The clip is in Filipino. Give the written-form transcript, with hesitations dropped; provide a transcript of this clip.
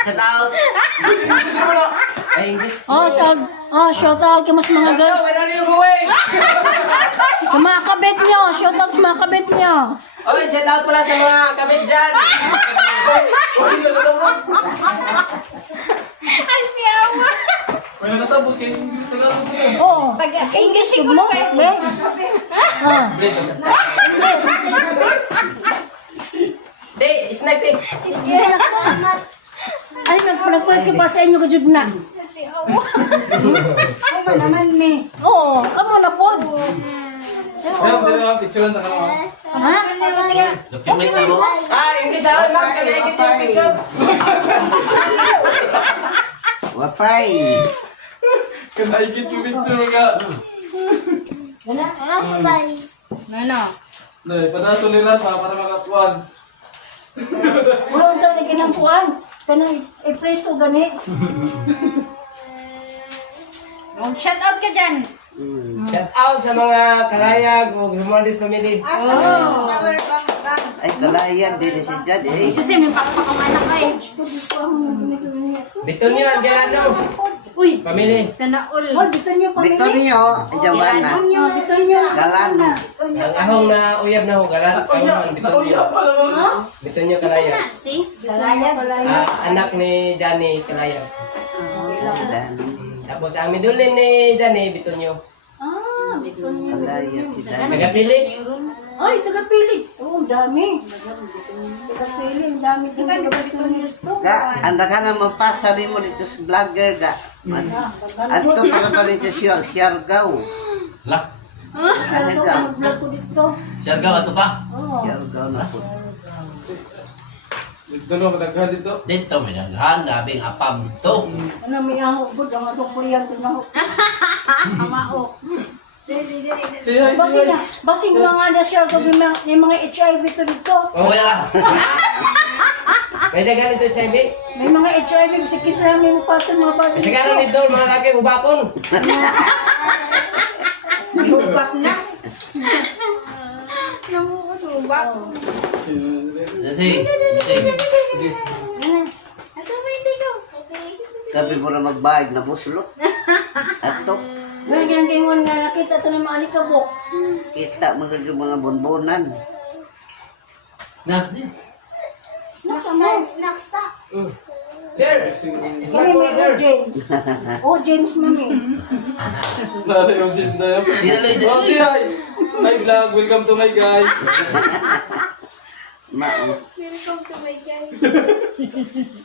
Shout out. Ay, English. Shout out kay mas mga Hello, where are you going? Sa mga kabit nyo. Shout out sa mga kabit nyo. Oy, shout out pala sa mga kabit dyan. Oy, nakasabot. Ay, siyawa. May nakasabot kayo. Tagalog ko na. Oo. English ko mo. ba? Day, snack day. Ay, nagpalit ka pa sa inyo kajud na. Ano naman ni? Oo, kamo na po. Picture sa kamo. Ha? Document na mo. Ah, English ako. Makakalaigit yung picture. Wapay. Kalaigit yung picture nga. Ano? Nay, padaso ni Rat para makakuan. Ulo daw na ginampuan. Kanang ipreso gani. Mag-shout out ka dyan. Shout out sa mga kalayag o Humaldis family. Oh. Ay, kalayan din si Jad. Eh, Isasim, yung pakapakamalak ay. Dito niyo ang Gelano. Uy, Family. sana all. Oh, dito niyo pa Victor niyo, Jabana. Dito niyo. Galana. Ang ahong na uyab na ho, galan. Ahong dito niyo. Dito niyo kalayag. Si? Anak ni Johnny kalayag. Dan. Tapos ang midulin ni Johnny, dito niyo. Dito niyo. Kalayan si Dan. Nagapili. Ay, tagapili. Oo, ang dami. Tagapili, ang dami. Dito niyo. Ga, anda ka na mapasa rin mo dito sa vlogger ga. At ito para pa rin sa Siargao. Lah, Ano ka mag-vlog ko dito? siargaw ato pa. Oo. Siargao na po. Dito no, madaghan dito. Dito may naghan labing apam dito. Ano, may ahok ko. Ang atong kuryente na ho. Amao. Siya, Basing mga na-share ko yung mga HIV to dito. Oh, Kuya lang. may dagan ito, Chaybe. May mga HIV, sikit sa namin mo pato mga bata Kasi karon dito, mga laki, ubakon. Lubak na. Namukutubak. Kasi, Ato may tigaw. Sabi mo na magbayad na buslot. Ato, Ganyan ganyan nga nakita ito ng mga alikabok. kita mo sa mga bonbonan. na, Snaksa. Sir! Mami may O James. O James mami. Nada yung jeans na yan. di na lang, Oh, si hi! Hi vlog, welcome to my guys. Mao. Welcome to my guys.